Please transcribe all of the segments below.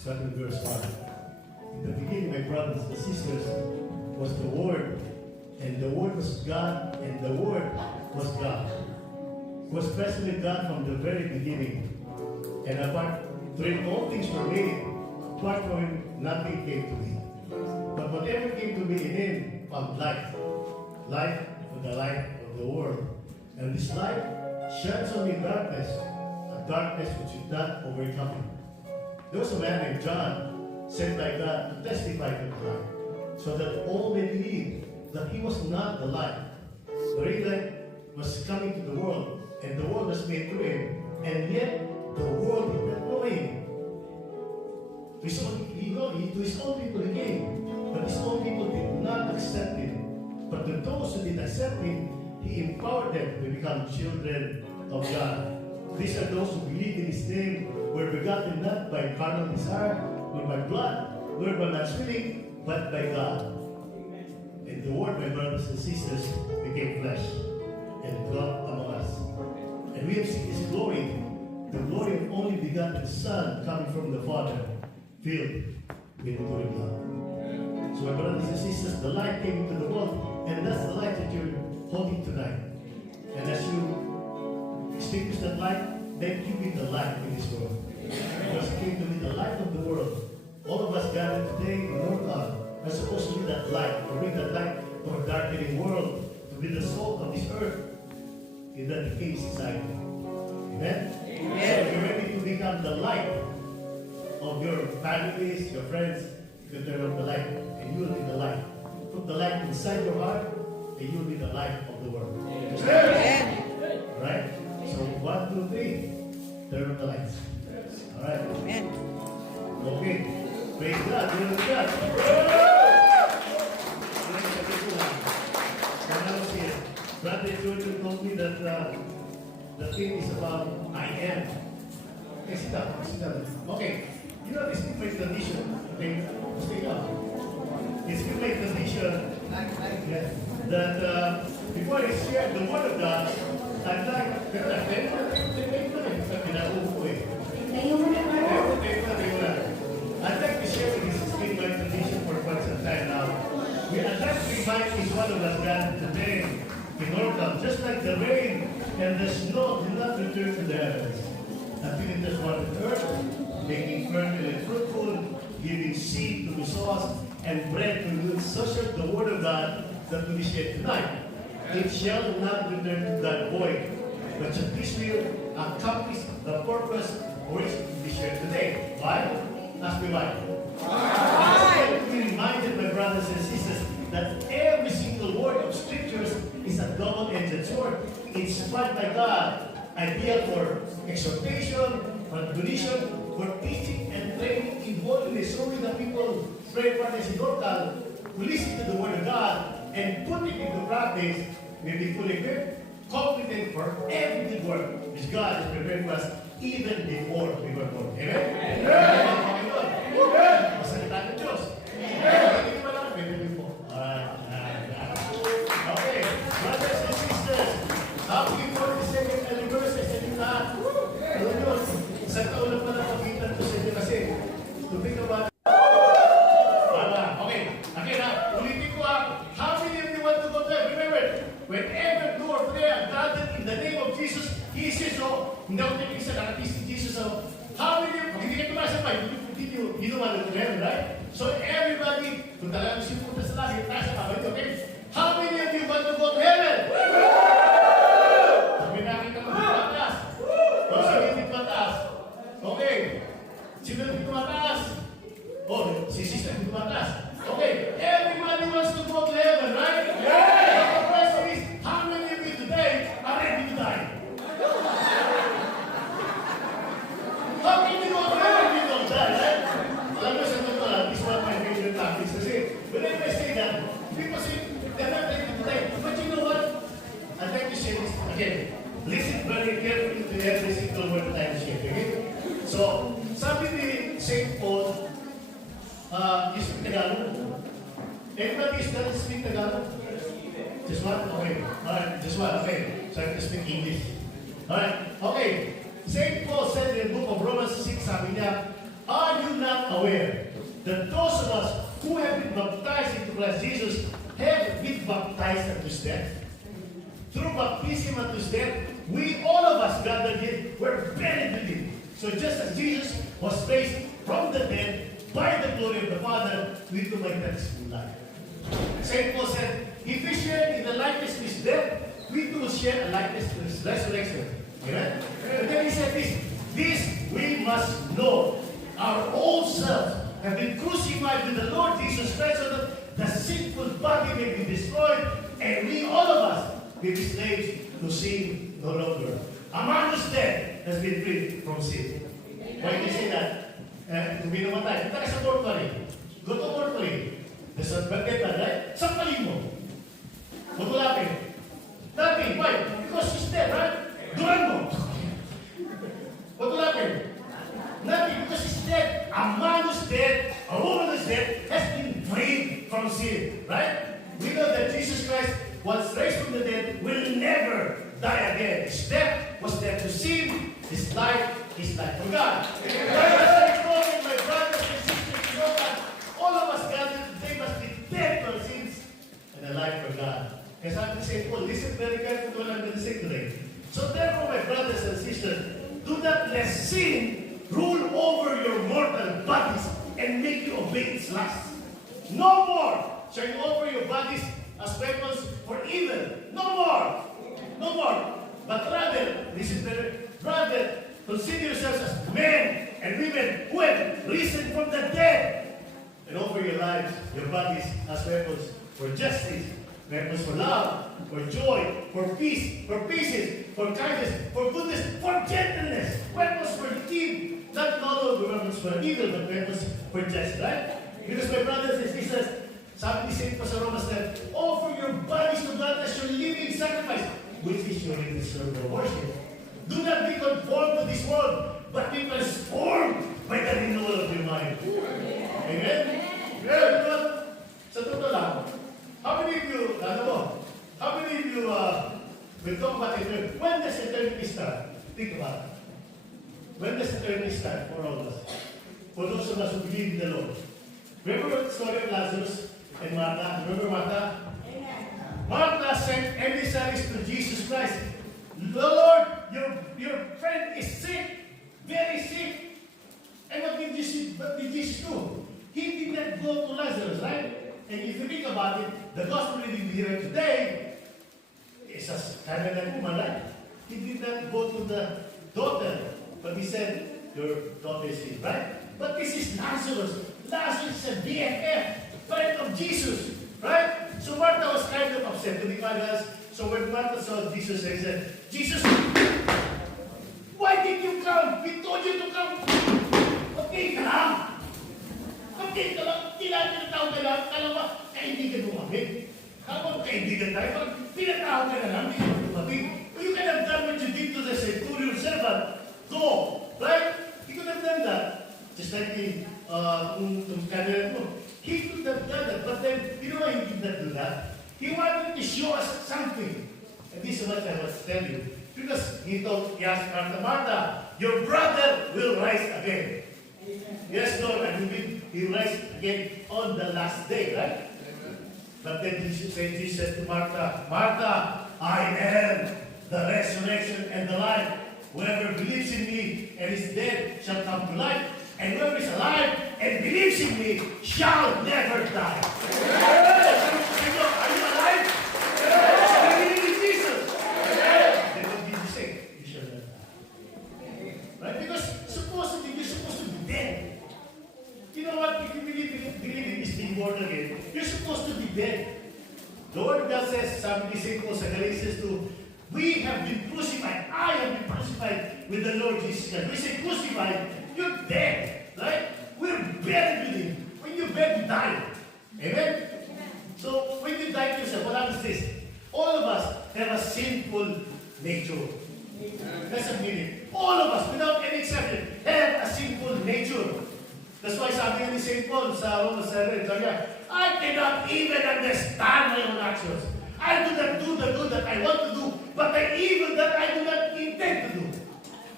starting verse 1. In the beginning, my brothers and sisters, was the Word, and the Word was God, and the Word was God. He was present with God from the very beginning. And apart to him, all things were made. Apart from him, nothing came to be. But whatever came to be in him found life. Life was the light of the world. And this light shines on in darkness, a darkness which is not overcoming. There was a man named John, sent by God to testify to the light, so that all may believe that he was not the light. The real light was coming to the world, and the world was made through him, and yet the world did not know him. To his own people he came, but his own people did not accept him. But to those who did accept him, he empowered them to become children of God. These are those who believe in his name, were begotten not by carnal desire, nor by blood, nor by man's willing, but by God. And the Word, my brothers and sisters, became flesh and dwelt among us. And we have seen his glory, the glory of only begotten Son coming from the Father, filled with the glory of God. So my brothers and sisters, the light came into the world, and that's the light that you're holding tonight. And as you extinguish that light, then you be the light in this world. Because it came to be the light of the world. All of us gathered today in Northland are supposed to be that light, to bring that light to a darkening world, to be the salt of this earth in that decaying society. Amen? Amen. So if you're ready to become the light of your families, your friends, you can turn on the light, and you will be the light. Put the light inside your heart, and you will be the light of the world. Amen. Alright? So 1, 2, 3, turn on the lights. Alright? Amen. Okay. Praise God. Glory to God. When I was here, Brother Jordan told me that the thing is about I am. Okay, sit down. Sit down. Okay. You know this different tradition. Okay? Stay down. It's different tradition that before I share the Word of God, I'd like to share with you this spiritual tradition for quite some time now. I'd like to remind each one of us that today in Northland, just like the rain and the snow do not return to the heavens until it has watered the earth, making fertile and fruitful, giving seed to the sower and bread to the so shall the Word of God that will be shared tonight. It shall not return to God void, but shall this will accomplish the purpose for which it will be shared today. Why? Ask me why. Why? We reminded my brothers and sisters that every single word of scriptures is a double-edged sword, inspired by God, ideal for exhortation, for admonition, for teaching and training in holiness, so that people, pray partners in local, who listen to the Word of God and put it into practice, may be fully equipped, competent for every good work which God has prepared for us even before we were born. Amen? Amen. Masalita ng Diyos. Hindi ba lang? Pwede po. Okay. Brothers and sisters, happy 42nd anniversary sa inyo lahat. Alam nyo, isang taon lang pala pagitan ko sa inyo kasi tubig ka ba? Okay. Okay na. Ulitin ko how many of you want to go there? Remember, whenever two or three are gathered in the name of Jesus, He says so. Hindi ako tinig sa nakatis ni Jesus so. How many of you, hindi ka tumasabay, you don't want to heaven, right? So everybody, kung talagang sipunta sa langit, nasa kamay, okay? How many of you want to go to heaven? Sabi nakita mo dito mataas. O sabi dito mataas. Okay. Sino dito mataas? Oh, si sister dito mataas. Okay. Everybody wants to go to heaven, right? Yeah! The question is, how many of you today are ready to die? How can you go to heaven if you don't die, right? Alam mo sa totoo, this is one of my favorite topics. Kasi whenever I say that, people say, they're not ready to die. But you know what? I'd like to say this again. Listen very carefully to every single word that I'm sharing. Okay? So, sabi ni St. Paul, you speak Tagalog? Everybody is done speak Tagalog? Just one? Okay. Alright, just one. Okay. So I have to speak English. Alright. Okay. St. Paul said in the book of Romans 6, sabi niya, are you not aware that those of us who have been baptized into Christ Jesus have been baptized unto His death? Through baptism unto His death, we, all of us gathered here, were buried with Him. So just as Jesus was raised from the dead by the glory of the Father, we too might have His new life. St. Paul said, if we share in the likeness of His death, we too will share a likeness to His resurrection. Amen? And then he said this we must know. Our old selves have been crucified with the Lord Jesus Christ so that the sinful body may be destroyed, and we, all of us, may be slaves to sin no longer. A man who's dead has been freed from sin. Why do you say that? Kung binamatay, punta ka sa mortuary. Go to mortuary. There's a vendetta, right? Sampalin mo. Matulapin. Nothing. Why? Because he's dead, right? Duran mo. Matulapin. Nothing. Because he's dead. A man who's dead, a woman who's dead, has been freed from sin. Right? We know that Jesus Christ, once raised from the dead, will never die again. His death was death to sin. His life is life for God. My brothers and sisters, you know that all of us gathered today must be dead to our sins and alive for God. As I'm going to say, Paul, listen very carefully to what I'm going to say today. So therefore, my brothers and sisters, do not let sin rule over your mortal bodies and make you obey its lusts. No more shall you offer your bodies as weapons for evil. No more. No more. But rather, rather, consider yourselves as men and women who have risen from the dead, and offer your lives, your bodies, as weapons for justice, weapons for love, for joy, for peace, for patience, for kindness, for goodness, for gentleness, weapons for good, not no weapons for evil, but weapons for justice, right? Because my brothers and sisters, sabi ni St. Paul sa Romans that offer your bodies to God as your living sacrifice, which is your deserved worship. Do not be conformed to this world, but be transformed by the renewal of your mind. Amen? Well, you know, sa totoo lang, how many of you, how many of you will talk about eternity? When does eternity start? Think about it. When does eternity start for all of us? For those of us who believe in the Lord. Remember the story of Lazarus and Martha? Remember Martha? Martha sent emissaries to Jesus Christ. Lord, your friend is sick, very sick. And what did Jesus do? He did not go to Lazarus, right? And if you think about it, the gospel reading here today is a Canaan woman, right? He did not go to the daughter, but he said, your daughter is sick, right? But this is Lazarus. Lazarus is a BFF, friend of Jesus, right? So Martha was kind of upset to the others. So when Martha saw Jesus, she said, Jesus, why did you come? We told you to come. Okay ka lang. Okay ka lang. Tinatawag ka lang. Kala ba, kaibigan mo kami? Kala ba, kaibigan tayo? Pag tinatawag ka na lang, hindi ka tumating. You can have done what you did to the centurion servant. Go. Right? He could have done that. Just like in Canada. He could have done that. But then, you know why he did not do that? He wanted to show us something. And this is what I was telling you. Because he asked Martha, your brother will rise again. Amen. Yes, Lord, and he will rise again on the last day, right? Amen. But then Jesus said to Martha, Martha, I am the resurrection and the life. Whoever believes in me and is dead shall come to life. And whoever is alive and believes in me shall never die. Are you alive? Believe in Jesus. Then what did you say? You shall not die. Right? Because supposedly you're supposed to be dead. You know what? If you believe in this being born again, you're supposed to be dead. The word of God says, sabi ni St. Paul sa Galatians 2, we have been crucified. I have been crucified with the Lord Jesus Christ. When we say crucified, you're dead, right? We're buried with Him. When you're buried, you die. Amen? So, when you die to yourself, what happens is this? All of us have a sinful nature. That's a meaning. All of us, without any exception, have a sinful nature. That's why sabi nga ni St. Paul sa Romans 7, sabi niya, I cannot even understand my own actions. I do not do the good that I want to do, but the evil that I do not intend to do.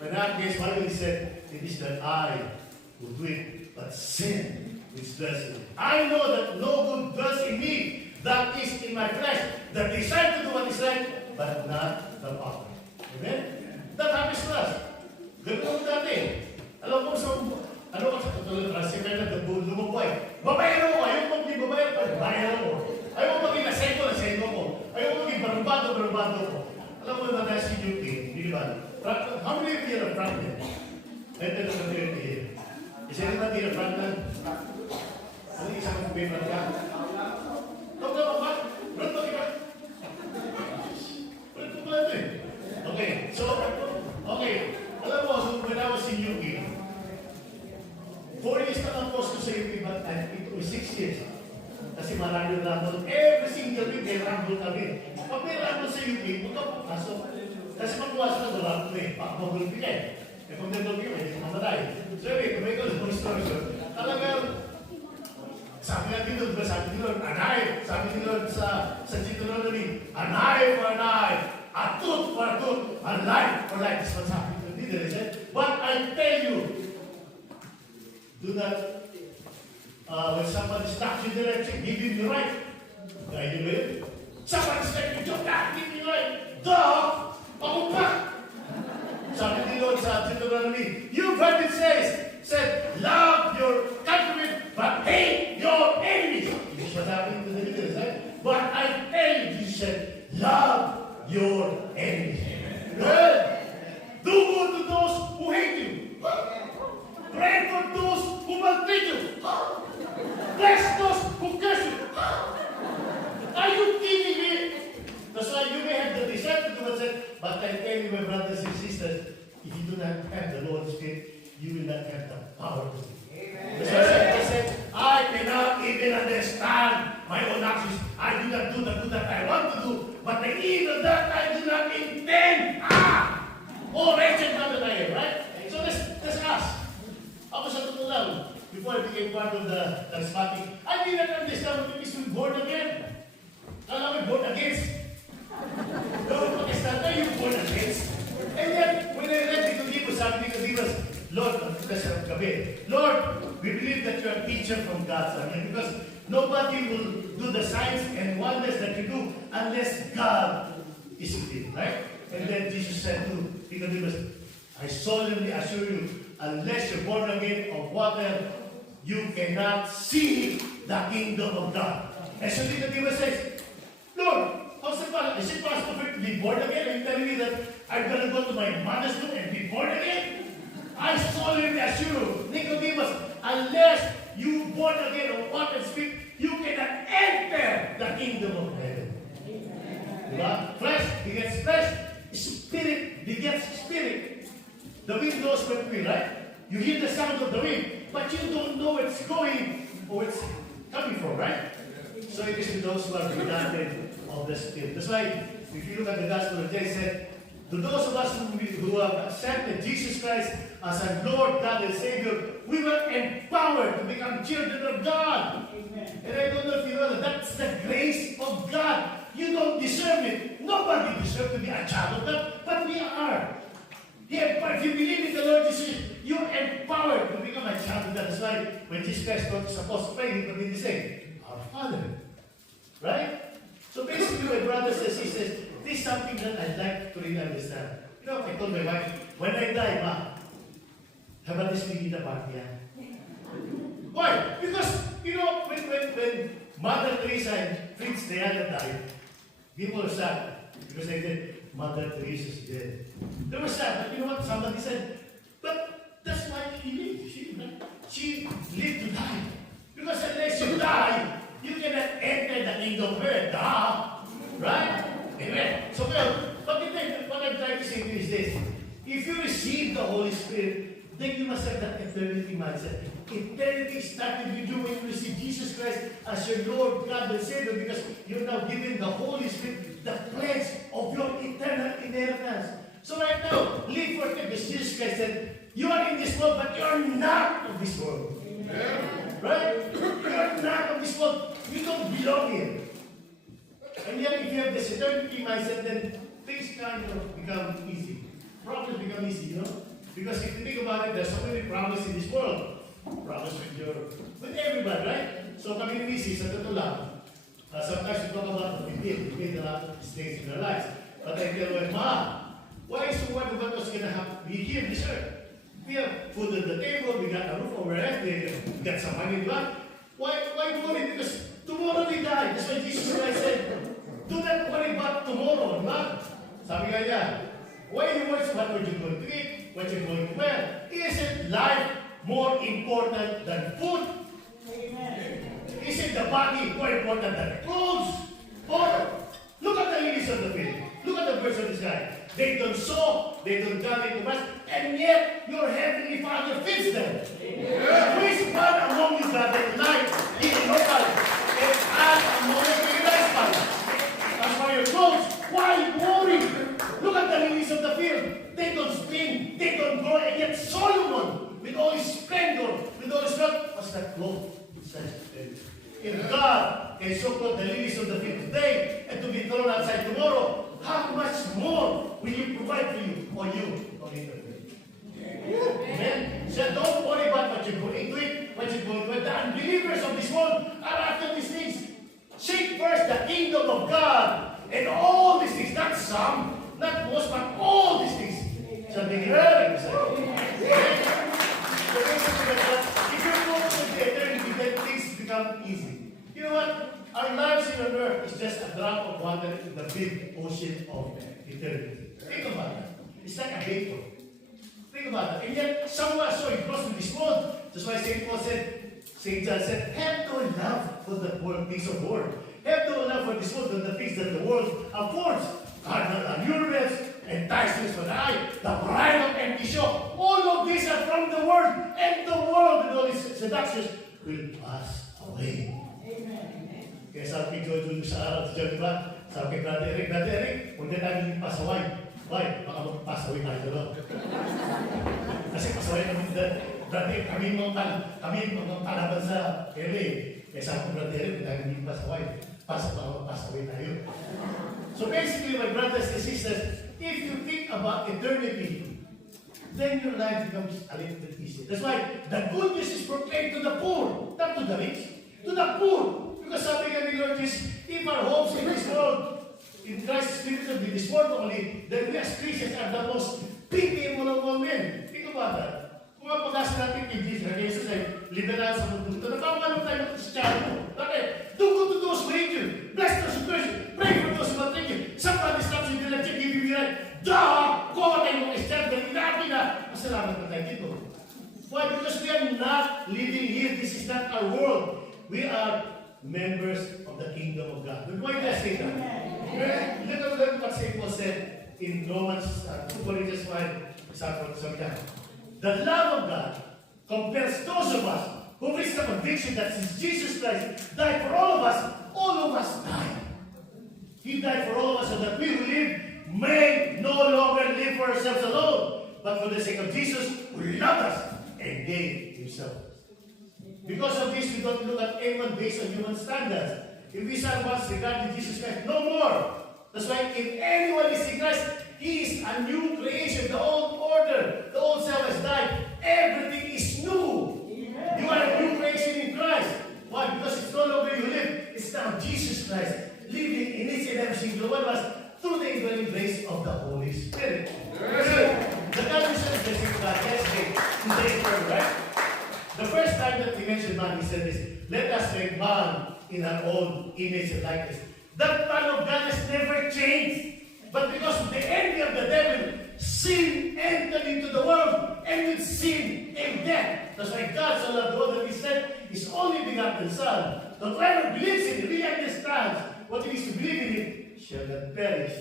But in that case, what he said, it is that I who do it, but sin which dwells in me. I know that no good dwells in me, that is in my flesh, the desire to do what is right, but not the power. Amen? That happens to us. Ganun mo dati. Alam mo sa katulad na si Kaya na lumabay. Babayero ko. Ayaw mo maging babayero ko. Babayero ko. Ayaw mo maging nasendo ko. Ayaw mo maging barubado ko. Alam mo na tayo si UP. Hindi ba? How many of you are Franklin? Ito na sa 30 here. Is anybody here Franklin? Ano isang kumipad ka? Huwag na ba? Brad, bakit ba? Brad, kung pala ito eh. Okay, so, alam mo, so when I was in UP, 4 years na lang post ko sa UP, but it was 6 years. Kasi marami yung rumble. Every single week, may rumble kami. Pag may rumble sa UP, huwag ka papasok. Kasi magbuwas na wala ko eh. Pakapagulpi ka eh. Eh kung nandun kayo, hindi mamatay. So anyway, kung may kalabang story ko, talagang, sabi natin doon, sabi ni Lord, an eye. Sabi ni Lord sa Deuteronomy, an eye for an eye, a tooth for a tooth, a life for life. That's what's happening to me. But I tell you, do not, when somebody stops you there, give him the right. Guide you with. Somebody steps you, give him the right. Dog, pagumpak. Sabi ni Lord sa Deuteronomy, you've heard it said, love your countrymen, but hate your enemies. This is what happened to the leaders, right? But I tell you, Jesus said, love your enemies. Good. Do good to those who hate you. Pray for those who maltreat you. Bless those who curse you. Are you kidding me? That's why you may have the desire to do what's said, but I tell you, my brothers and sisters, if you do not have the Lord's Spirit, you will not have the power to do it. That's why I said, I cannot even understand my own actions. I do not do the good that I want to do, but the evil that I do not intend. Oh, wretched man that I am, right? So let's ask. Ako sa totoo lang, before I became part of the charismatic, I did not understand what it means to be born again. Kala ko born against. No, pag-start na yung born against. And yet, when I read Nicodemus, sabi Nicodemus, Lord, Lord, we believe that you are a teacher from God, because nobody will do the signs and wonders that you do unless God is with you, right? And then Jesus said to Nicodemus, I solemnly assure you, unless you're born again of water, you cannot see the kingdom of God. And so Nicodemus says, Lord, is it possible for it to be born again? Are you telling me that I'm going to go to my mother's womb and be born again? I solemnly assure you, Nicodemus, unless you born again of water and spirit, you cannot enter the kingdom of heaven. Diba? Flesh begets flesh, spirit begets spirit. The wind blows from the wind, right? You hear the sound of the wind, but you don't know where it's going or where it's coming from, right? So it is to those who are begotten of the Spirit. That's why, if you look at the Gospel of John, it said, to those of us who have accepted Jesus Christ as our Lord, God, and Savior, we were empowered to become children of God. Amen. And I don't know if you know that that's the grace of God. You don't deserve it. Nobody deserves to be a child of God, but we are. Yeah, but if you believe in the Lord Jesus, you're empowered to become a child of God. That's why when Jesus Christ was supposed to pray, he continued to say, Our Father. Right? So basically, my brothers and sisters, this is something that I'd like to really understand. You know, I told my wife, when I die, Ma, have a disbigita party. Why? Because, you know, when Mother Teresa and Prince Diana died, people were sad because they said, Mother Teresa is dead. They were sad, but you know what? Somebody said, but that's why she lived. She lived to die. Because unless you die, you cannot enter the kingdom of heaven. Right? Amen. So, what I'm trying to say to you is this. If you receive the Holy Spirit, then you must have that eternity mindset. Eternity started with you when you receive Jesus Christ as your Lord, God, and Savior, because you're now given the Holy Spirit, the pledge of your eternal inheritance. So right now, live for it, because Jesus Christ said, you are in this world, but you are not of this world. Amen. Right? You are not of this world. You don't belong here. And yet, if you have this eternity mindset, then things kind of become easy. Problems become easy, you know? Because if you think about it, there's so many problems in this world. problems with everybody, right? So kami ni Mrs. sa totoo lang, sometimes we talk about we build a lot of these things in our lives. But I tell her, Ma, why is the word of God was going to have we here this earth? We have food on the table, we got a roof over our head, we got some money, right? Why worry? Because tomorrow we die. That's why Jesus Christ said, do not worry about tomorrow, right? Sabi nga niya, why you worry about what you're going to eat, what you're going to wear? Isn't life more important than food? Amen. Isn't the body more important than clothes? Or look at the lilies of the field. Look at the birds of the sky. They don't sow, they don't gather into mass, and yet your heavenly Father feeds them. Who is God among you that night in local and as among the realized Father? As for your clothes, why worry? Look at the lilies of the field. They don't spin, they don't grow, and yet Solomon, with all his splendor, with all his wealth, was not clothed with such splendor. If God can so clothe the lilies of the field today and to be thrown outside tomorrow, how much more will you provide for you or later? Amen. So don't worry about what you're going to eat, what you're going to eat. The unbelievers of this world are after these things. Seek first the kingdom of God and all these things, not some, not most, but all these things shall be added. So basically, if you're focused on the eternity, then things become easy. You know what? Our lives here on earth is just a drop of water in the big ocean of eternity. Think about it. It's like a vapor. Think about it. And yet, someone so engrossed with this world. That's why St. Paul said, St. John said, have no love for the world, things of the world. Have no love for this world and the things that the world affords. Carnal allurements, enticements for the eye, the pride of empty show. All of these are from the world. And the world with all its seductions will pass away. Kaya sabi kay Jojo sa araw, sa Jojo ba? Sabi kay Brother Eric, huwag na tayo yung pasaway. Why? Baka magpasaway tayo doon. Kasi pasaway kami dati, kami mga palaban sa LA. Kaya sabi ko, Brother Eric, huwag tayo yung pasaway. Pasaway tayo. So basically, my brothers and sisters, if you think about eternity, then your life becomes a little bit easier. That's why the good news is proclaimed to the poor, not to the rich, to the poor. Because sabi nga ni Lord Jesus, if our hopes in this world, in Christ's Spirit of this world only, then we as Christians are the most pitiable of all men. Think about that. Kung ang pag-asa natin kay Jesus ay liberal sa mundo ito, napapalo tayo sa channel. Bakit? Do good to those who hate you. Bless those who curse you. Pray for those who maltreat you. Somebody stops you, they'll give you right. Kuha tayo mga Esther, dahil natin na masalamat na tayo dito. Why? Because we are not living here. This is not our world. We are members of the kingdom of God. But why did I say that? Look at what St. Paul said in Romans 2 Corinthians 5, example, the love of God compels those of us who reach the conviction that since Jesus Christ died for all of us died. He died for all of us so that we who live may no longer live for ourselves alone, but for the sake of Jesus who loved us and gave himself. Because of this, we don't look at anyone based on human standards. If we shall once regarded Jesus Christ, no more. That's why if anyone is in Christ, he is a new creation. The old order, the old self has died. Everything is new. Amen. You are a new creation in Christ. Why? Because it's no longer you live. It's now Jesus Christ living in each and every single one of us through the indwelling grace of the Holy Spirit. The God is just blessing God yesterday, today, right? The first time that he mentioned man, he said this, let us make man in our own image and likeness. That plan of God has never changed. But because of the envy of the devil, sin entered into the world, and with sin came death. That's why God so loved the world that he said his only begotten Son, that whoever believes in him, really understands what it is to believe in him, shall not perish,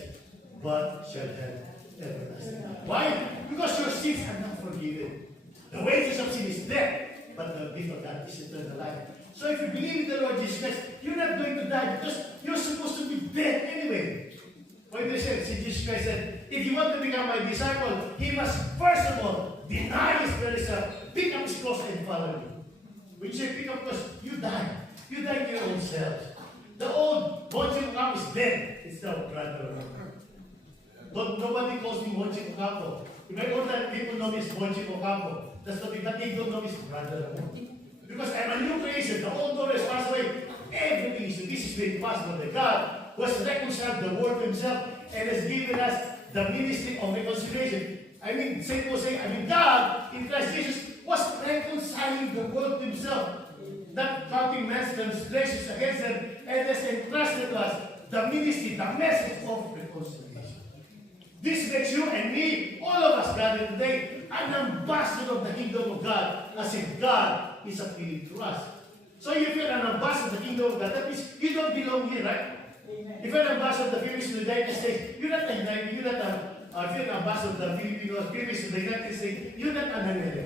but shall have everlasting life. Why? Because your sins are not forgiven. The wages of sin is death, but the gift of God is eternal life. So if you believe in the Lord Jesus Christ, you're not going to die because you're supposed to be dead anyway. Why do you say? See, Jesus Christ said, if you want to become my disciple, he must first of all deny his very self, pick up his cross and follow me. When you say pick up because you die. You die to your own self. The old Monte is dead. It's now brother. Nobody calls me Monte Ocampo. In my old time, people know me as Bonchi Ocampo. That's what they don't know me as Brother Ramon. Because I'm a new creation. The old order is passed away. Everything is, this is made possible that God was reconciled the world to himself and has given us the ministry of reconciliation. I mean, St. Paul saying, God in Christ Jesus was reconciling the world to himself, not counting man's transgressions against them, and has entrusted to us the ministry, the message of reconciliation. This makes you and me, all of us gathered today, an ambassador of the kingdom of God, as if God is appealing to us. So if you're an ambassador of the kingdom of God, that means you don't belong here, right? If you're an ambassador of the Philippines to the United States, you're not if you're an ambassador of the Philippines to the United States, you're not an American,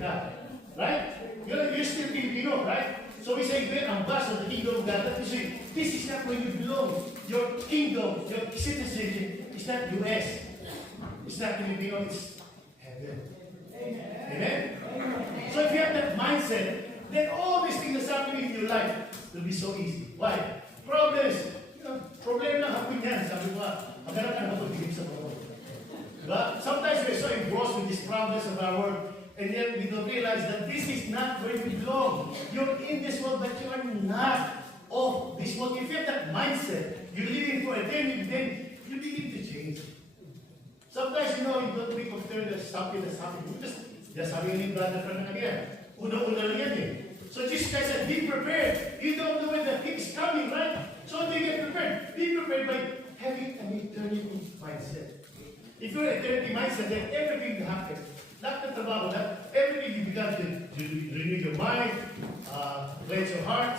right? You're still Filipino, right? So we say, if you're an ambassador of the kingdom of God, that means this is not where you belong. Your kingdom, your citizenship is not U.S. It's not Filipino, it's heaven. Amen? So if you have that mindset, then all these things that's happening in your life will be so easy. Why? Problems. Problem lang hapon yan. Sabi ko, maghanap ka na matulogin sa world. Diba? Sometimes we're so engrossed with these problems of our world, and yet we don't realize that this is not where you belong. You're in this world, but you are not of this world. If you have that mindset, you're living for eternity, then you begin to change. Sometimes, you don't think of there's something that's happening. Just sabi ni brother Fernand again, una-una lang yan eh. So Jesus Christ said, be prepared. You don't know when the king is coming, right? So they get prepared. Be prepared by having an eternity mindset. If you're an eternity mindset, then everything will happen. Not the trabaho, not everything you began to renew your mind, cleanse your heart,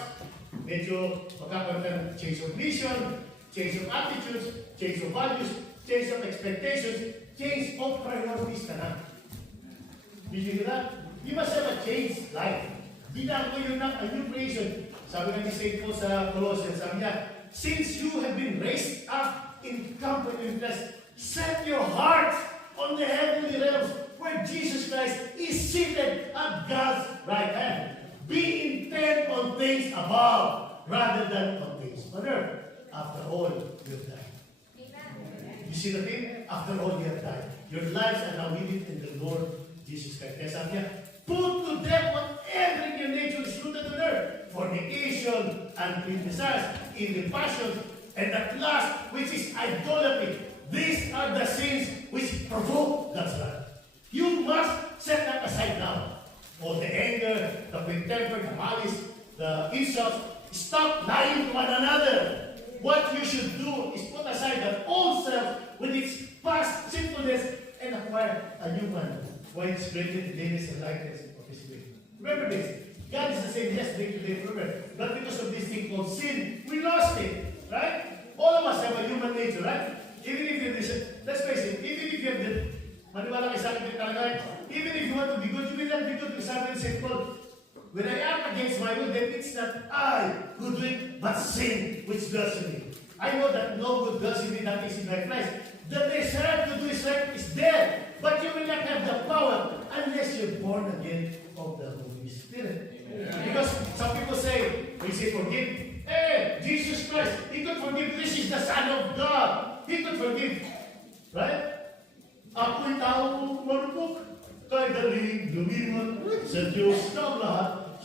medyo magkakaroon ka ng change of vision, change of attitudes, change of values, change of expectations, change of priorities ka na. Did you hear that? You must have a changed life. Bilang ko yun na a new creation. Sabi nga ni St. Paul sa Colossians, sabi niya, since you have been raised up in company with Christ, set your hearts on the heavenly realms where Jesus Christ is seated at God's right hand. Be intent on things above rather than on things on earth. After all, you have died. You see the thing? After all, you have died. Your lives are now hidden in the Lord Jesus Christ. Kaya sabi niya, put to death whatever in your nature is rooted on earth. Fornication, unclean desires, evil passions, and at last, which is idolatry. These are the sins which provoke God's wrath. You must set that aside now. All the anger, the quick temper, the malice, the insults. Stop lying to one another. What you should do is put aside that old self with its past sinfulness and acquire a new one. Why it's created in the image and likeness of His will. Remember this. God is the same yesterday, today, forever. But because of this thing called sin, we lost it. Right? All of us have a human nature, right? Even if you let's face it, even if you have the maniwala kay sabi ng talaga, even if you want to be good, you will not be good because sabi ng St. Paul, when I act against my will, then it's not I who do it, but sin which dwells in me. I know that no good dwells in me, that is in my flesh. The desire to do is right is there, but you will not have the power unless you're born again of the Holy Spirit. Because some people say, we say forgive. Hey, Jesus Christ, He could forgive. This is the Son of God. He could forgive. Right? Ako'y taong marupok. Kaya galing lumingon sa Diyos ng lahat.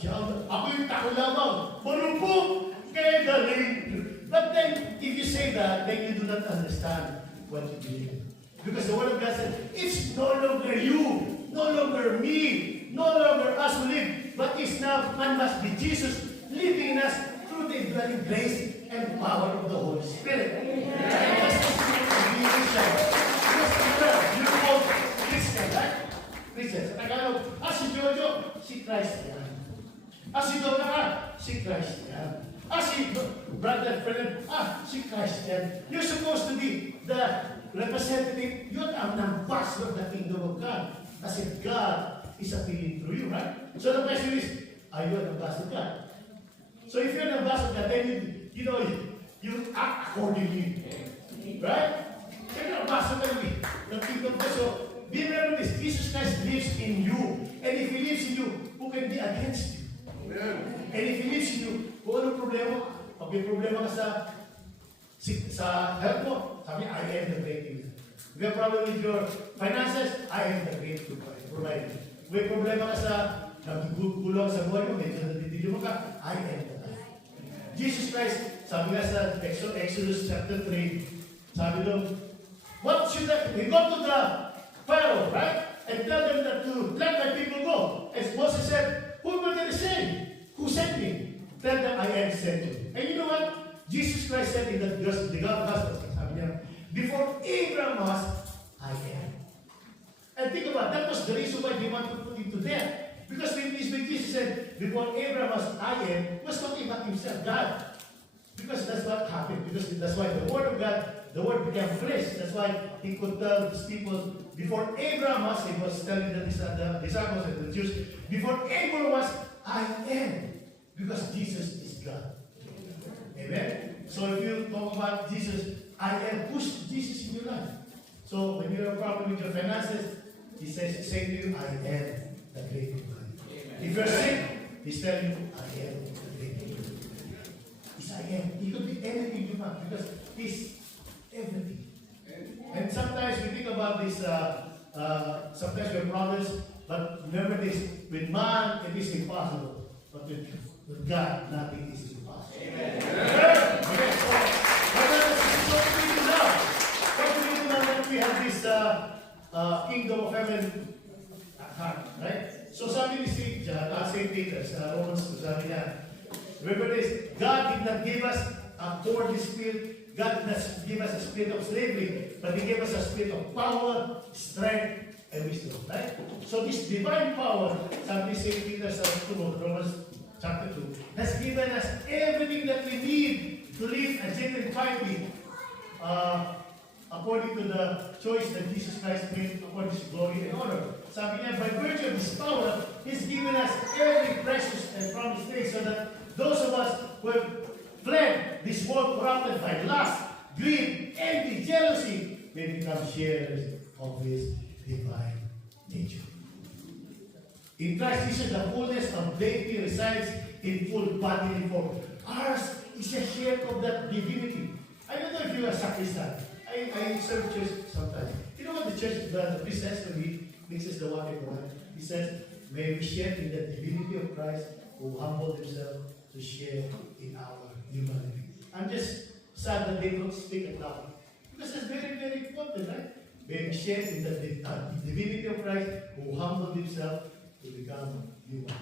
Ako'y tao lamang marupok. Kaya galing. But then, if you say that, then you do not understand what you believe. Because the Word of God said, it's no longer you, no longer me, no longer us who live, but it's now man must be Jesus living in us through the indwelling grace and power of the Holy Spirit. That's the spirit of being Christian. Because you're called Christian, right? Christian. Sa Tagalog, si Jojo, si Christ yan. Si Donna, si Christ yan. Si Brother Fernand, si Christ yan. You're supposed to be the representative. You're an ambassador of the kingdom of God. As if God is appealing through you, right? So the question is, are you an ambassador of God? So if you're an ambassador of God, then you act accordingly. Right? You're an ambassador of the kingdom of God. So be remember this, Jesus Christ lives in you. And if He lives in you, who can be against you? Amen. And if He lives in you, kung anong problema, pag may problema ka sa health mo, sabi, I am the great healer. If you have problem with your finances, I am the great provider. May problema ka sa nagkukulang sa buhay mo, medyo natitilo ka, I am the God. Jesus Christ, sabi nga sa Exodus chapter 3, sabi doon, what should I, we go to the Pharaoh, right? And tell them that to let my people go. As Moses said, who am I going to send? Who sent me? Tell them I am sent you. And you know what? Jesus Christ said in the Gospel, sabi niya, before Abraham was, I am. And think about that was the reason why they want to put him to death. Because when Jesus said, before Abraham was, I am, was talking about himself, God. Because that's what happened. Because that's why the Word of God, the Word became flesh. That's why he could tell these people, before Abraham was, he was telling the disciples and the Jews, before Abraham was, I am. Because Jesus is God. Amen? So if you talk about Jesus, I am, push Jesus in your life. So when you have a problem with your finances, he says, say to you, I am the great God. If you're sick, he's telling you, I am the great God. He's I am. He could be anything you want because he's everything. And sometimes we think about this, sometimes we have problems, but remember this, with man it is impossible, but with God nothing is impossible. Amen. Okay, so what do we do now? What do we do now that we have this kingdom of heaven at heart, right? So sabi ni St. Peter sa Romans 2, sabi niya, remember this, God did not give us a poorly spirit, God did not give us a spirit of slavery, but He gave us a spirit of power, strength, and wisdom, right? So this divine power, sabi ni St. Peter sa Romans chapter 2, has given us everything that we need to live a genuine piety, according to the choice that Jesus Christ made according to His glory and honor. Sabi niya, by virtue of His power, He's given us every precious and promised thing so that those of us who have fled this world corrupted by lust, greed, envy, jealousy, may become sharers of His divine nature. In Christ Jesus, the fullness of deity resides in full bodily form. Ours is a share of that divinity. I don't know if you are a sacristan. I serve church sometimes. You know what the church, the priest says when he mixes the water in wine? He says, may we share in the divinity of Christ who humbled himself to share in our humanity. I'm just sad that they don't speak it loud. Because it's very, very important, right? May we share in the divinity of Christ who humbled himself to become human.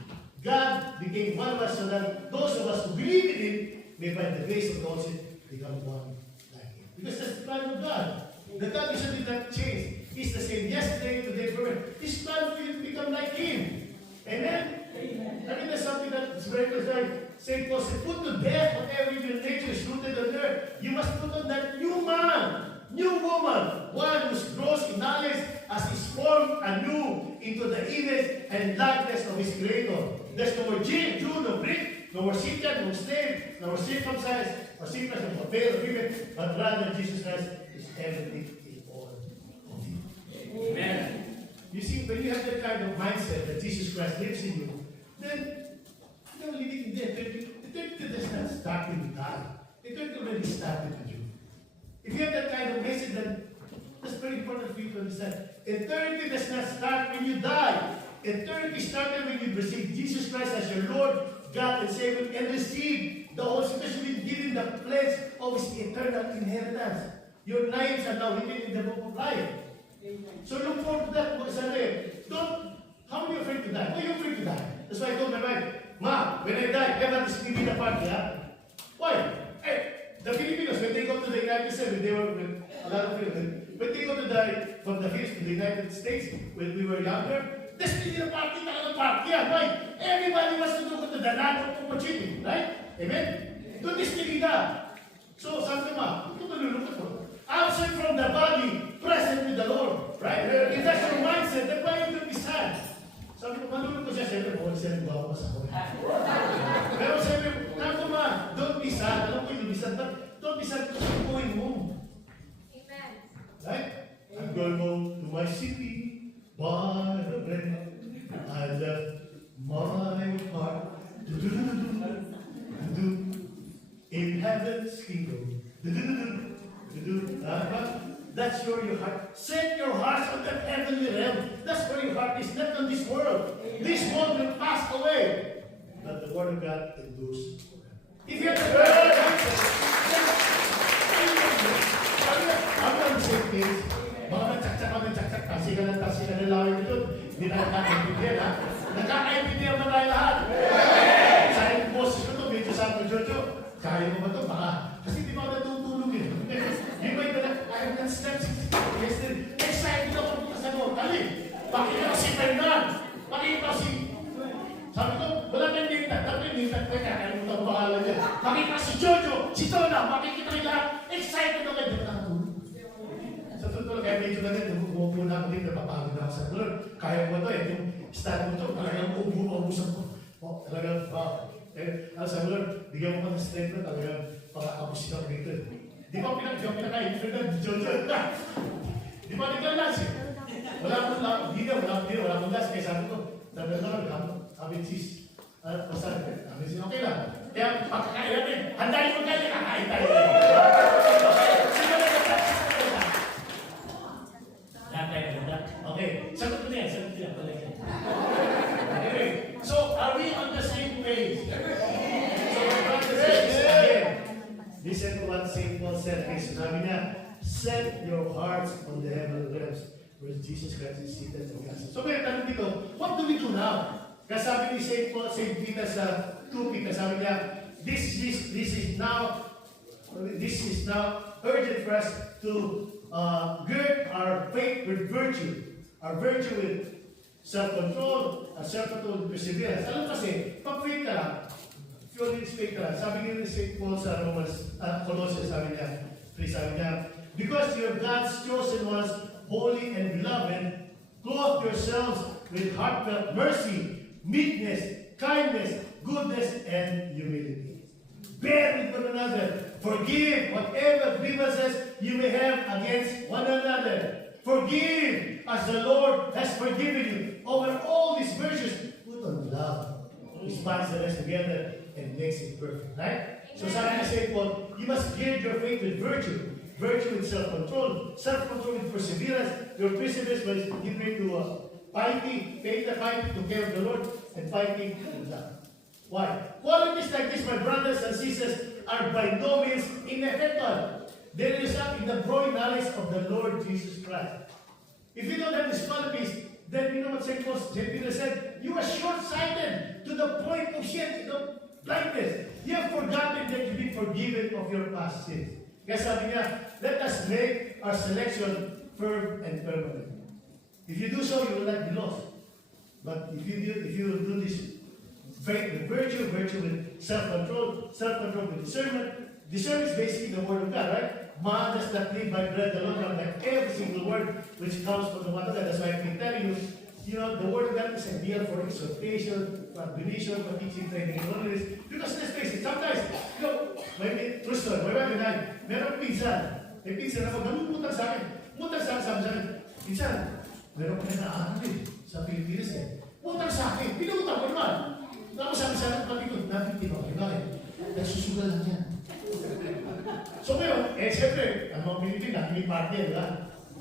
God became one of us so that those of us who believe in Him may by the grace of God become one like Him. Because that's the plan of God. The God did not change. He's the same yesterday, today, forever. His plan for you to become like Him. Amen? Amen. I mean, there's something that's very like St. Paul said, put to death whatever in your nature is rooted on earth. You must put on that new man, new woman, one who grows in knowledge as is formed anew into the image and likeness of His Creator. There's no more Jew, no Greek, no more Scythian, no slave, no more circumcised, or circumcised, or male or female, but rather Jesus Christ is everything in all of you. Amen. You see, when you have that kind of mindset that Jesus Christ lives in you, then you know, living in death, eternity does not start when you die. Eternity already started with you. If you have that kind of message, then that's very important for you to understand. Eternity does not start when you die. Eternity started when you receive Jesus Christ as your Lord, God, and Savior, and receive the Holy Spirit. You've been given the pledge of His eternal inheritance. Your names are now written in the book of life. So look forward to that. How many are afraid to die? Why are you afraid to die? That's why I told my wife, Ma, when I die, never this give me the party, huh? Why? The Filipinos, when they go to the United States, they were with a lot of Filipinos. When they go to from the Philippines to the United States, when we were younger, there's still a party, why? Everybody wants to go to the land of opportunity, right? Amen? Doon is nilida. So, sabi ko, Ma, ito malulungkot mo. Absent from the body, present with the Lord, right? If that's your mindset, then why you don't be sad? Sabi ko, malulungkot siya, siyempre, bawal siya, bawa ko sa ako. Pero sabi ko, naku Ma, don't be sad. Alam ko yung be sad, but don't be sad because you're going home. Amen. Right? I'm going home to my city. By the bread, I left my heart in heaven's kingdom. That's where your heart. Set your hearts on that heavenly realm. That's where your heart is, not on this world. This world will pass away. But the Word of God endures forever. If you have the Word of God, I'm not saying this. Mga nagtsaksak kasi ka ng lawin ito. Hindi na nakakaintindihan, ha? Nakakaintindihan ba tayo lahat? Sa yung boses ko ito, medyo sabi ko, Jojo, kaya mo ba ito? Baka. Kasi di ba natutulog eh. Di ba ito na, I have not slept since yesterday. Excited ako dito sa mo. Dali, pakita ko si Fernan. Pakita ko si... Sabi ko, wala kang nita. Dapat yung nita. Kalimutan ko pangalan niya. Pakita si Jojo, si Tona, makikita nila. Excited ako kayo. Sa totoo, kaya medyo na rin, umupo na ako dito, napapagod ako sa Lord. Kaya ko ito eh, yung stand mo ito, talagang ubusan ko. Talagang, sa Lord, bigyan mo ka ng strength na talagang pangakapusin ako dito. Di ba pinakain, Ferdinand, Jojo, di ba naglalans eh? Wala akong last, kaya sabi ko, sabi sis, sabi sis, okay lang. Kaya pagkakain natin, handarin mo kayo, kakain tayo. Okay, sagot ko na yan. Anyway, so are we on the same page? So my brother says again, listen to what St. Paul said. Sabi niya, set your hearts on the heavenly realms where Jesus Christ is seated on God. So may tanong dito, what do we do now? Kasi sabi ni St. Peter sa 2 Peter, sabi niya, this is now urgent for us to gird our faith with virtue. Our virtue with self-control, self-control with perseverance. Alam kasi, pag faith ka lang, if you only faith ka lang, sabi ni St. Paul sa Colossians, sabi niya, because you are God's chosen ones, holy and beloved, clothe yourselves with heartfelt mercy, meekness, kindness, goodness, and humility. Bear with one another. Forgive whatever grievances you may have against one another. Forgive as the Lord has forgiven you. Over all these virtues, put on love, which binds the rest together and makes it perfect. Right? So sabi ni St. Paul, you must gird your faith with virtue. Virtue with self-control. Self-control with perseverance. Your perseverance will give way to piety. Faith and piety to care of the Lord. And piety with love. Why? Qualities like this, my brothers and sisters, are by no means ineffectual. They result in the growing knowledge of the Lord Jesus Christ. If you don't have these qualities, then you know what St. Peter said? You are short-sighted to the point of blindness. You have forgotten that you've been forgiven of your past sins. Kaya sabi niya, let us make our selection firm and permanent. If you do so, you will not be lost. But if you will do this faith with virtue with self-control with discernment. Discernment is basically the Word of God, right? Man does not live by bread alone, but by every single word which comes from the mouth of God. That's why I can tell you, the Word of God is ideal for exhortation, for admonition, for teaching, training, and all this. Because let's face it, sometimes, true story, my wife and I, meron may pinsan ako, namumutang sa akin, sabi sa akin, pinsan, meron ko na naaano sa Pilipinas Utang sa akin, pinutang ko naman. Tapos sabi sa akin, pati ko, natin tinawag, bakit? Nagsusugal lang yan. So ngayon, siyempre, ang mga Pilipin, may partner, ha?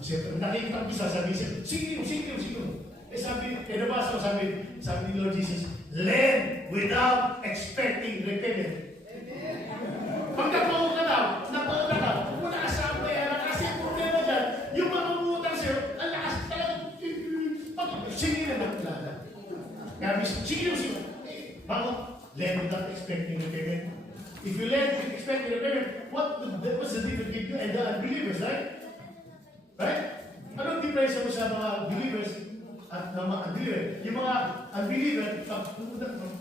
Siyempre, nakikita ko isa, sabi siya, sige. Nabasa ko, sabi ni Lord Jesus, lend without expecting repayment. Pag napauna ka, wala ka sa bayaran, kasi ang problema dyan, yung mga umutang sa'yo, ang lakas talagang, sige na nakulala. Kaya, sige. Bakit? Lend without expecting repayment. If you lend with expecting repayment, what's the difference between you and the unbelievers, right? Right? Anong difference mo sa mga believers at mga unbelievers? Yung mga unbelievers,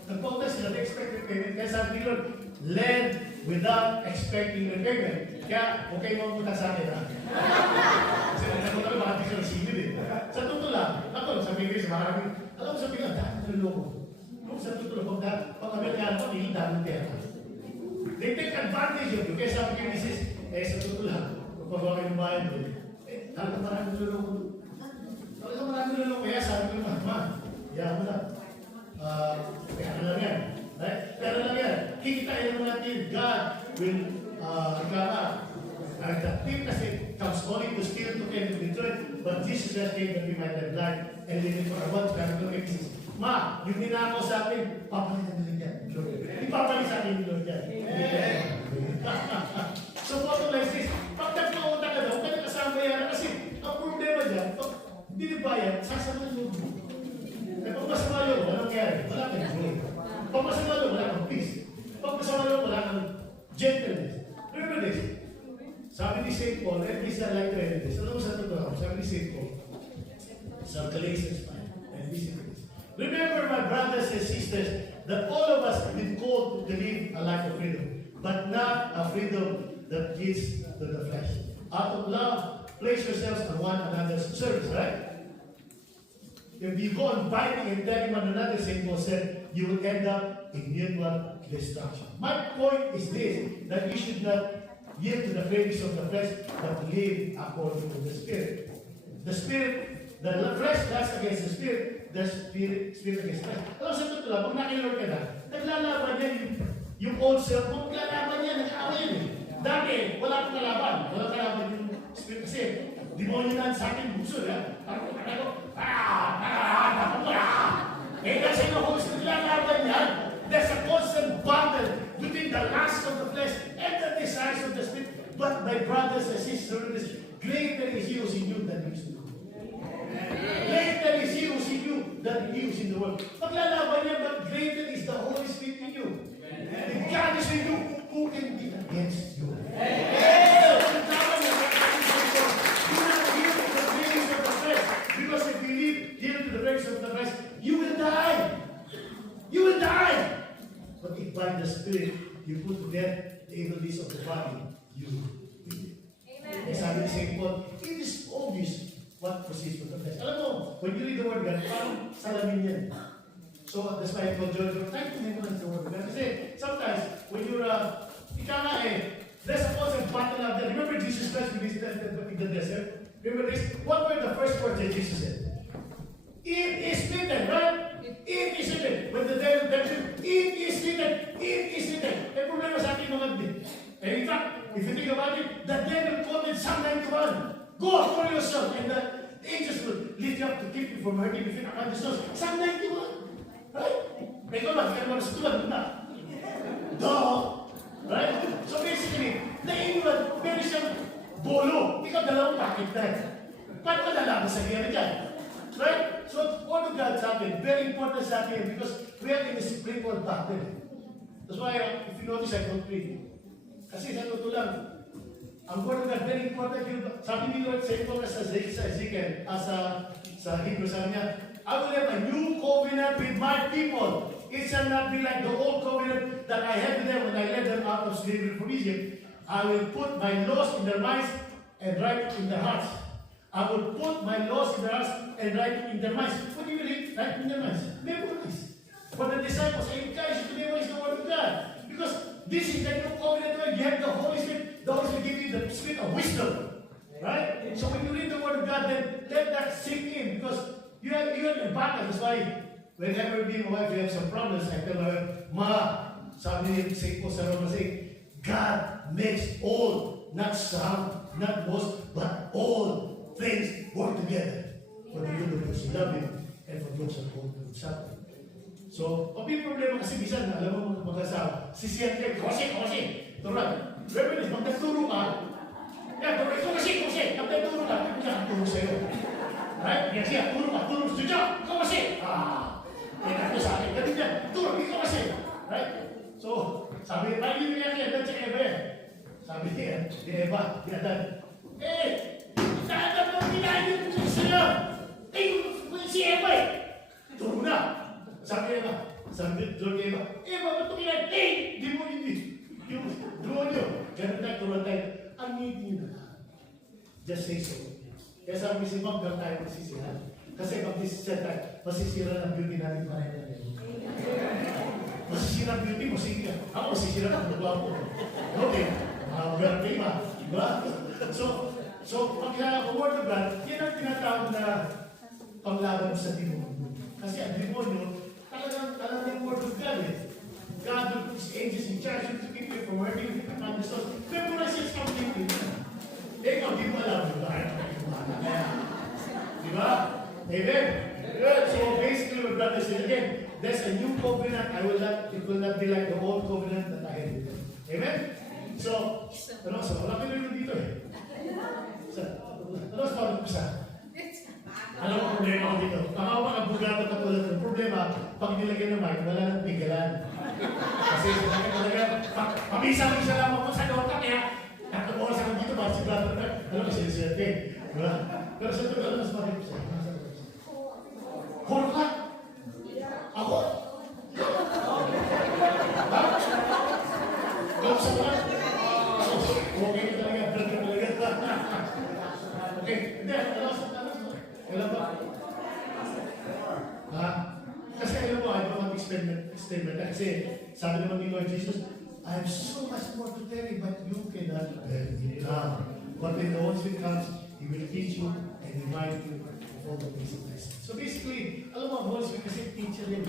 nagpunta sila na expected repayment, kaya sabi ni Lord, lend without expecting repayment. Kaya, okay mo pumunta sa akin, ha? Kasi nagsagot kami, baka di sila silid eh. Sa totoo lang, ako, sabi ko sa maraming, alam mo sabi nga, dahil naloko. Sa totoo lang, pag Amerikano, hindi dahil pera. They take advantage of you. Kaya sabi ko, sa totoo lang, pag kayo ng bayan doon, talagang maraming naloko doon. Talagang maraming naloko. Kaya sabi ko naman, yan mo na. Kaya lang yan. Kaya lang yan. Kikitain naman natin, God will, at the tip kasi, comes only to steal, to kill, and to destroy. But Jesus has came that we might have life and live it for abundance. Kaya ito exists. Ma, yung ninakaw sa akin, papalitan nila yan. Ipapalit sa akin yung Lord yan. So, bottom line is, pag nagpauta ka daw, huwag ka na kasama yan. Kasi, ang problema dyan, pag hindi nagbayad, sasama yung Lord. Eh, pag masama yun, walang nangyari. Wala kang joy. Pag masama yun, wala kang peace. Pag masama yun, wala kang gentleness. Remember this. Sabi ni St. Paul, and this I like to end this. Alam mo sa totoo, sabi ni St. Paul, sa Galatians 5, and listen to this. Remember, my brothers and sisters, that all of us have been called to live a life of freedom, but not a freedom that leads to the flesh. Out of love, place yourselves on one another's service, right? If you go on biting and telling one another, St. Paul said, you will end up in mutual destruction. My point is this, that you should not yield to the cravings of the flesh, but live according to the Spirit. The Spirit, the flesh lusts against the Spirit, the Spirit against flesh. Alam sa totoo lang, pag nakilord ka na, naglalaban yan yung old self, kung naglalaban yan, nag-aaway yan eh. Dati, wala akong kalaban. Wala kalaban yung Spirit kasi, demonyo na sa akin, bukso, ha? Eh, kasi yung Holy Spirit, naglalaban yan. There's a constant battle between the lust of the flesh and the desires of the Spirit. But my brothers and sisters, greater is He who's in you than He is in the world. Greater is He who's in you than He who's in the world. Paglalaban niya, but greater is the Holy Spirit in you. If God is in you, who can be against you? Because if you live here to the breaks of the flesh, you will die. You will die. But if by the Spirit you put to death the evil deeds of the body, you will live. Amen. Sabi ni St. Paul, it is obvious what proceeds from the flesh. Alam mo, when you read the word God, parang salamin yan. So that's why I told Jojo, try to memorize the word God. Kasi sometimes, when you're, there's a constant battle out there. Remember Jesus Christ when He said in the desert? Remember this? What were the first words that Jesus said? It is written, right? It is written. When the devil tells you, it is written. It is written. Eh, problema sa ating mga din. And in fact, if you think about it, the devil quoted Psalm 91. Go for yourself, and the angels will lift you up to keep you from hurting your feet upon the stones. Psalm 91. Right? Ikaw ba, kaya mo sa tulad na. Duh! Right? So basically, nainulad, meron siyang bolo. Ikaw dalawang bakit na. Paano ka nalaman sa kaya dyan? Right? So, what of God sa akin? Very important sa akin because we are in a spiritual battle. That's why, if you notice, I don't read. Kasi sa totoo lang, ang word of God, very important. Sabi ni Lord, sa ito sa Ezekiel, sa Hebrew, sabi niya, I will have a new covenant with my people. It shall not be like the old covenant that I had with them when I led them out of slavery from Egypt. I will put my laws in their minds and write it in their hearts. I will put my laws in their hearts and write it in their minds. What do you mean? Write in their minds. Memorize. For the disciples, I encourage you to memorize the word of God. Because this is the new covenant where you have the Holy Spirit. The Holy Spirit gives you the spirit of wisdom. Right? So when you read the word of God, then let that sink in. Because you are in battle. That's why whenever me and my wife have some problems, I tell her, Ma, sabi ni St. Paul sa Romans 8, God makes all, not some, not most, but all things work together for the good of those who love Him and for those who hold to Himself. So, pag may problema kasi bisan, alam mo mag-asawa, sisiyente, kasi, turan. Remember this, magtuturo ka, kasi, magtuturo ka, hindi ka turo sa'yo. Right? Kaya siya, turo sa Diyan, kasi. Kaya sa akin, ganun yan, turo, kasi. Right? So, sabi, tayo niya kaya, dan sa Eva. Sabi niya, di Eva, di Adan. Tatanap ng pinahin ko sila. Si Eva turo na. Sabi Eva, Lord Eva, ba't ito kailan? Yung demonyo. Ganun tayo, turuan tayo. Ang hindi na. Just say so. Kaya sabi si Mom, gawin tayo masisira. Kasi pag disisira tayo, masisira ng beauty natin pareha. Masisira ang beauty mo, sige. Ako masisira ng luwa ko. Okay. Birthday ba? Diba? So, pag word of God, yan ang tinatawag na panglaban sa demonyo. Kasi ang demonyo, talagang alam yung word of God eh. God will put His angels in charge to keep you from hurting you and the souls. Memorize it completely. Ikaw, di mo alam, di ba? Kaya, di ba? Amen? Good. So basically, my brothers, and again, there's a new covenant. It will not be like the old covenant that I had with them. Amen? So, wala kayo dito eh. Ano ang problema ko dito? Ang mga abogado katulad ng problema, pag nilagyan ng mic, wala nang pigalan. Kasi talaga, pamisa-misa lang ako sa nota, kaya nakakuha sa dito, bakit si brother na, siniserte. Diba? Pero sa ito, mas bakit ko sa'yo? Holo ka? Ako? Ha? Kausap ka? Okay ka talaga, brother talaga. Okay, hindi, wala ba? Ha? Kasi alam mo, I don't want statement. Kasi sabi naman ni Lord Jesus, I have so much more to tell you, but you cannot bear it now. But when the Holy Spirit comes, He will teach you and remind you of all the things of Christ. So basically, alam mo, Holy Spirit kasi teacher yan.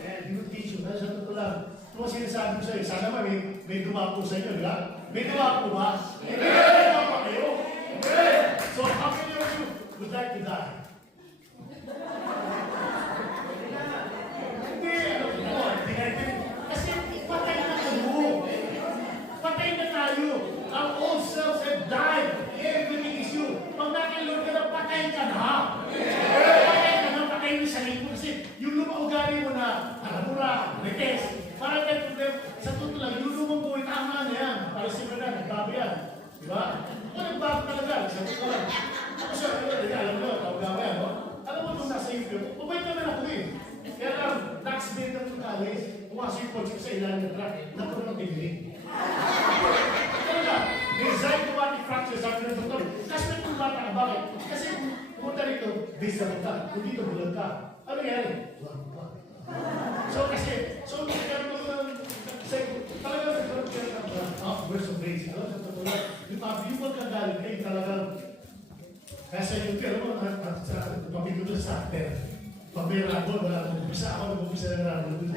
And He will teach you. Dahil sa totoo lang, ito ang sinasabi ko sa'yo, sana ba may dumapo sa inyo, di ba? May dumapo ba? May dumapo ba kayo? So how many of you would like to die? Kasi patay na kayo. Patay na tayo. Ang old selves have died. Everything is you. Pag nakilor ka na, patay ka na. Patay mo sa sarili mo. Kasi yung lumang ugali mo na, alamura, retes, parang may problem. Sa totoo lang, yung lumang buhay, tama na yan. Para sila na, nagbago yan. Diba? Ako nagbago talaga. Sa totoo lang. Ako siya, alam mo na, tawag yan, no? Alam mo nung nasa iyo, mabait naman ako eh. Kaya lang, tax day na ng college, pumasok yung project sa ilalim ng truck, nakuha ng tingling. Talaga, design to body fracture, sabi ng doktor, kasi may kung bata ka, bakit? Kasi pumunta rito, base na ka, kung dito bulag ka. Ano nangyari? Bulag ka. So nagkaroon ko ng, talaga nagkaroon ko ng verse of grace. Alam sa totoo lang, yung magkagaling kayo talagang, kasi yung kaya mo, pamilyo doon sa actor. Pag may rabon, wala akong umpisa. Ako nag-umpisa ng rabon doon.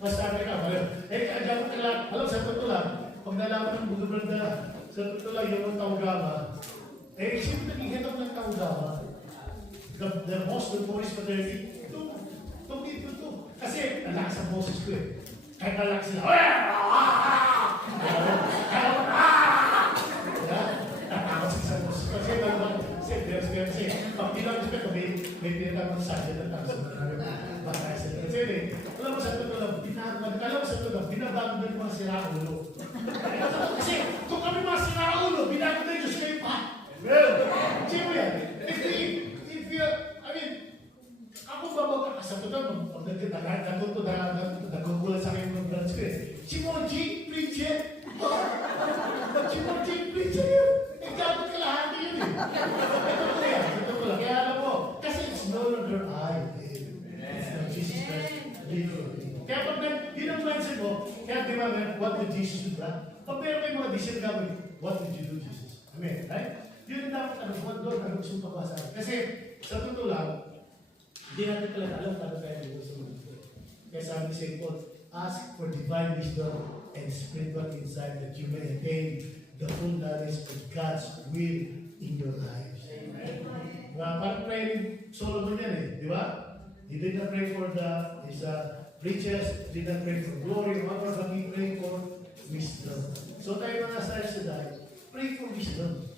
Mas sabi ka, alam sa totoo lang, pag nalaman ng Budo Branda, sa totoo lang yung Taugama, sino naging head of ng Taugama? The most notorious fraternity, ito. Kasi, nalakas ang boses ko eh. Kahit nalakas sila, kasi pag tinag-respect ko, may pinatang masahe ng tao sa mga bakay sa ito. Kasi alam mo sa ito lang, binabago na yung mga siraulo. Kasi kung kami mga siraulo, binago na yung Diyos kayo pa. Well, sino yan? If you, ako ba sa ito nagugulat sa akin ng branch ko eh. Si Moji, preacher. Si Moji, preacher yun. Ikaw ka lahat yun eh. Ito ko lang. Kaya alam mo, kasi it's no longer I. It's not Jesus Christ. Kaya pag yun ang mindset mo, kaya di ba, what did Jesus do? Pag meron kayo mga decision gagawin, what did you do, Jesus? Amen, right? Yun ang dapat, ano gusto mo pabasa. Kasi, sa totoo lang, hindi natin talaga alam paano tayo dito sa mundo. Kaya sabi ni St. Paul, ask for divine wisdom and spiritual insight that you may attain the full knowledge of God's will in your lives. Amen. Parang praying Solomon yan eh, di ba? He did not pray for his riches, did not pray for glory, but he prayed for wisdom. So tayo mga sa pray for wisdom.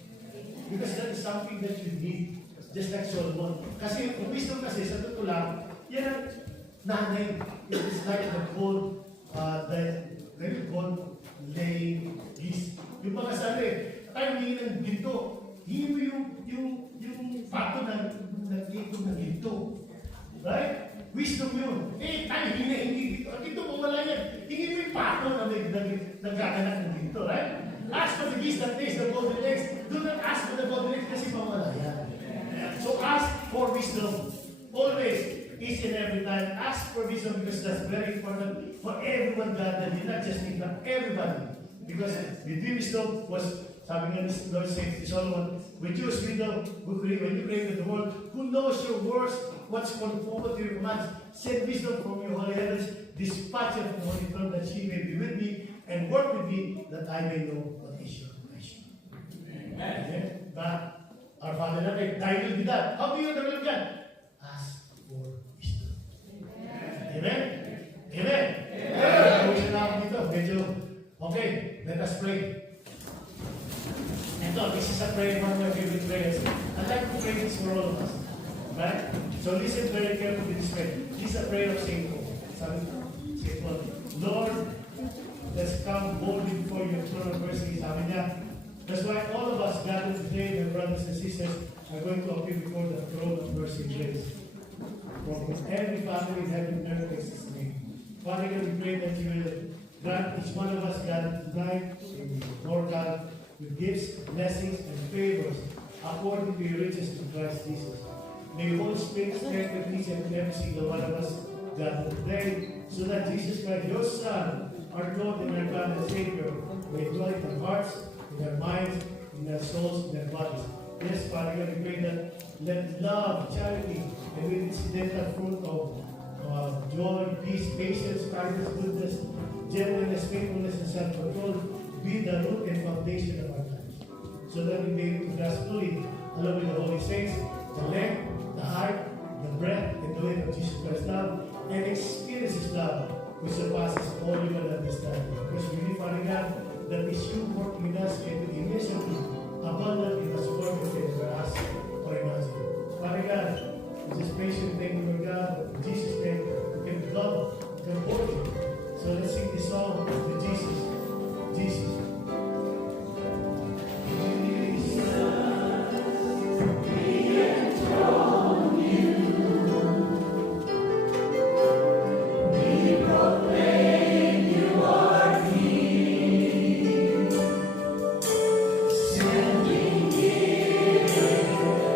Because that is something that you need. Just like Solomon. Kasi wisdom kasi, sa totoo lang, yan ang nanay. It is like the gold, very gold laying is. Yung mga sabi, tayo hingin ng ginto. Hingin mo yung pato ng ikot ng ginto. Right? Wisdom yun. Tayo hindi ginto. Ang ginto mo wala yan. Hingin mo yung pato na nagkakanak ng ginto. Right? Ask for the geese that taste the golden eggs. Do not ask for the golden eggs kasi mawala yan. So ask for wisdom. Always, each and every time, ask for wisdom because that's very important for everyone gathered here, not just me, but everybody. Because with wisdom was, sabi nga ni Lord Saint Solomon, with your wisdom, when you created the world, who knows your words, what's conformed to your commands, send wisdom from your holy heavens, dispatch it from holy throne that she may be with me and work with me that I may know what is your pleasure. Amen. But our Father natin, thy will be done. How do you know the will of God? Ask for wisdom. Amen? Amen? Amen. Na ako dito. Medyo, okay, let us pray. Ito, this is a prayer, one of my favorite prayers. I'd like to pray this for all of us. Right? So listen very carefully to this prayer. This is a prayer of St. Paul. Sabi St. Paul, Lord, let's come boldly before your throne of mercy. Sabi niya, that's why all of us gathered today, my brothers and sisters, are going to appear before the throne of mercy and grace. From every family in heaven and earth takes his name. Father God, we pray that you will grant each one of us gathered tonight in Lord God with gifts, blessings, and favors according to your riches in Christ Jesus. May your Holy Spirit strengthen each and every single one of us gathered today, so that Jesus Christ, your Son, our Lord and our God and Savior, may dwell in our hearts, in our minds, in our souls, in our bodies. Yes, Father God, we pray that let love, charity, and with incidental fruit of joy, peace, patience, kindness, goodness, gentleness, faithfulness, and self-control be the root and foundation of our lives. So that we may be able to grasp fully, along with the Holy Saints, the length, the height, the breadth, and the width of Jesus Christ's love, and experience His love, which surpasses all human understanding. Because we believe, Father God, that is you working in us and initially abundantly as more than we can ever ask or imagine. Father God, we just praise you and thank you, Lord God, that in Jesus' name we can love, we can hold you. So let's sing this song to Jesus. Jesus. Sending here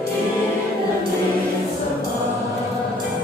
in the midst of us.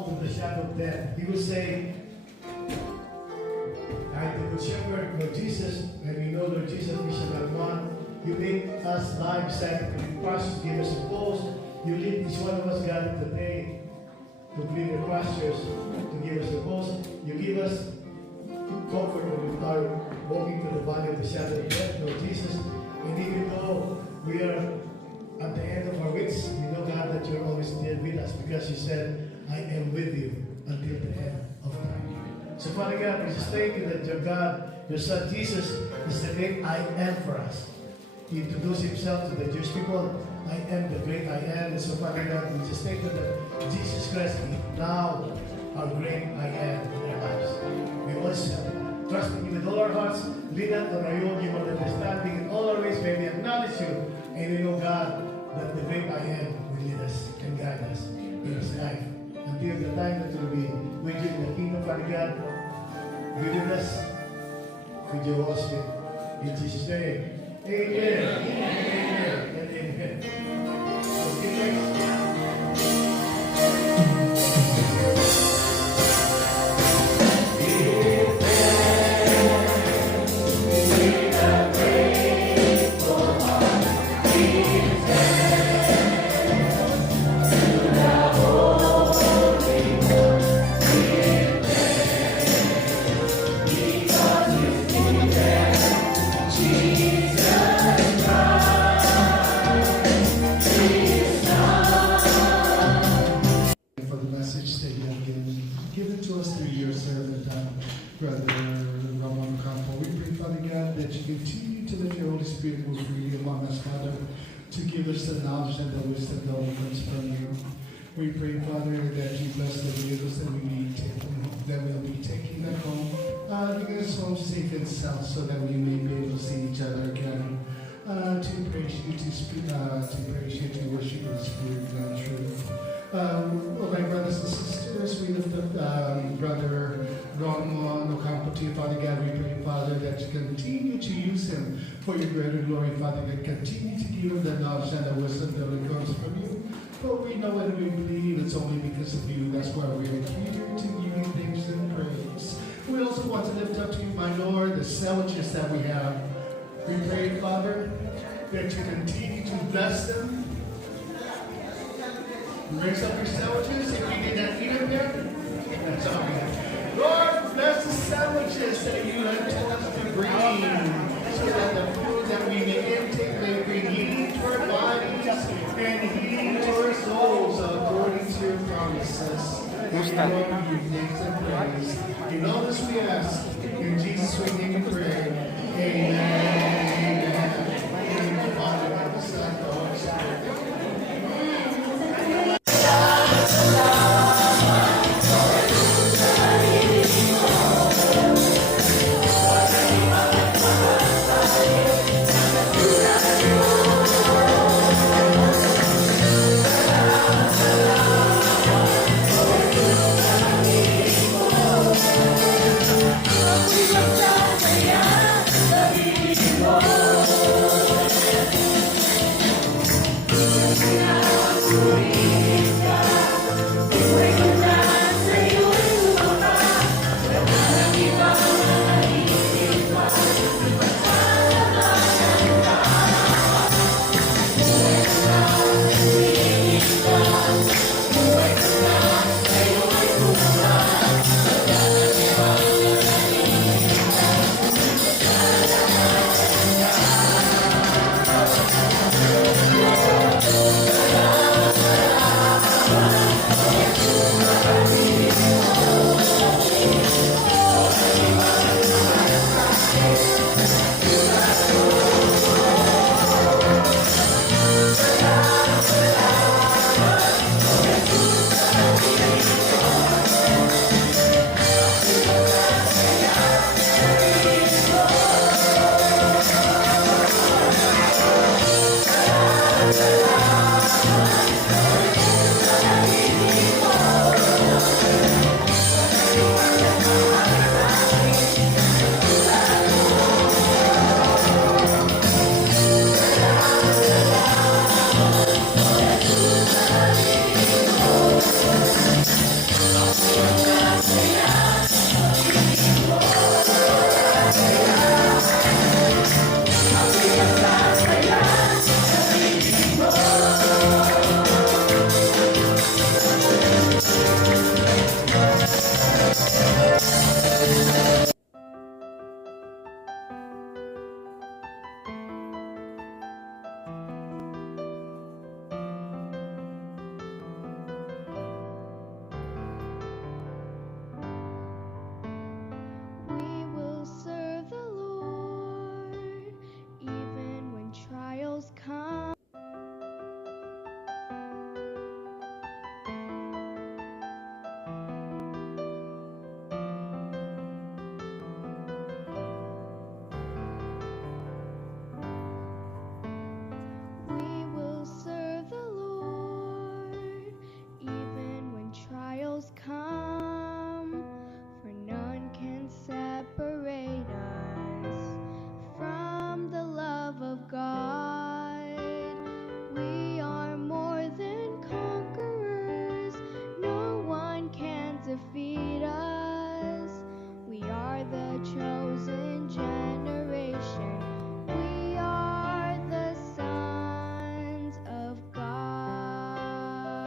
walk through the shadow of death, he will say, I am the good shepherd, Lord Jesus, and we know, Lord Jesus, we shall not want. You make us lie beside the cross, give us a pulse. You lead each one of us, God, today to clean the pastures, to give us a pulse. You give us comfort when we are walking through the valley of the shadow of death, Lord Jesus. And even though we are at the end of our wits, we know, God, that you're always there with us because you said, I am with you until the end of time. So, Father God, we just thank you that your God, your Son Jesus, is the great I am for us. He introduced himself to the Jewish people. I am the great I am. And so, Father God, we just thank you that Jesus Christ is now our great I am in our lives. We also trust in you with all our hearts, lean not on our own human understanding. In all our ways, may we acknowledge you. And we know, God, that the great I am will lead us and guide us in this life until the time that we'll be with you in the kingdom, Father God. Be with us with your Holy Spirit. In Jesus' name. Amen. Amen. And amen. Okay, next. For the message that you have given to us through your servant, Brother Ramon Campo. We pray, Father God, that you continue to let your Holy Spirit move freely among us, Father, to give us the knowledge and the wisdom that only comes from you. We pray, Father, that you bless the vehicles that we'll be taking back home. Bring us home safe and sound so that we may be able to see each other again. To praise you, to speak, to praise you, to worship in spirit and truth. My brothers and sisters, we lift up Brother Ron Ocampo to you, Father God. We pray, Father, that you continue to use him for your greater glory, Father, that continue to give him the knowledge and the wisdom that only comes from you. But we know and we believe it's only because of you. That's why we are here to give you thanks and praise. We also want to lift up to you, my Lord, the sandwiches that we have. We pray, Father, that you continue to bless them. Raise up your sandwiches. If you did not eat them yet, that's all right. Lord, bless the sandwiches that you have told us to bring, so that the food that we may intake may bring healing to our bodies and healing to our souls according to your promises. Lord, we give thanks and praise. In all this we ask, in Jesus' name we pray. Amen. Amen. Father, and the Son, and the Holy Spirit. Oh come, for none can separate us from the love of God. We are more than conquerors, no one can defeat us. We are the chosen generation, we are the sons of God.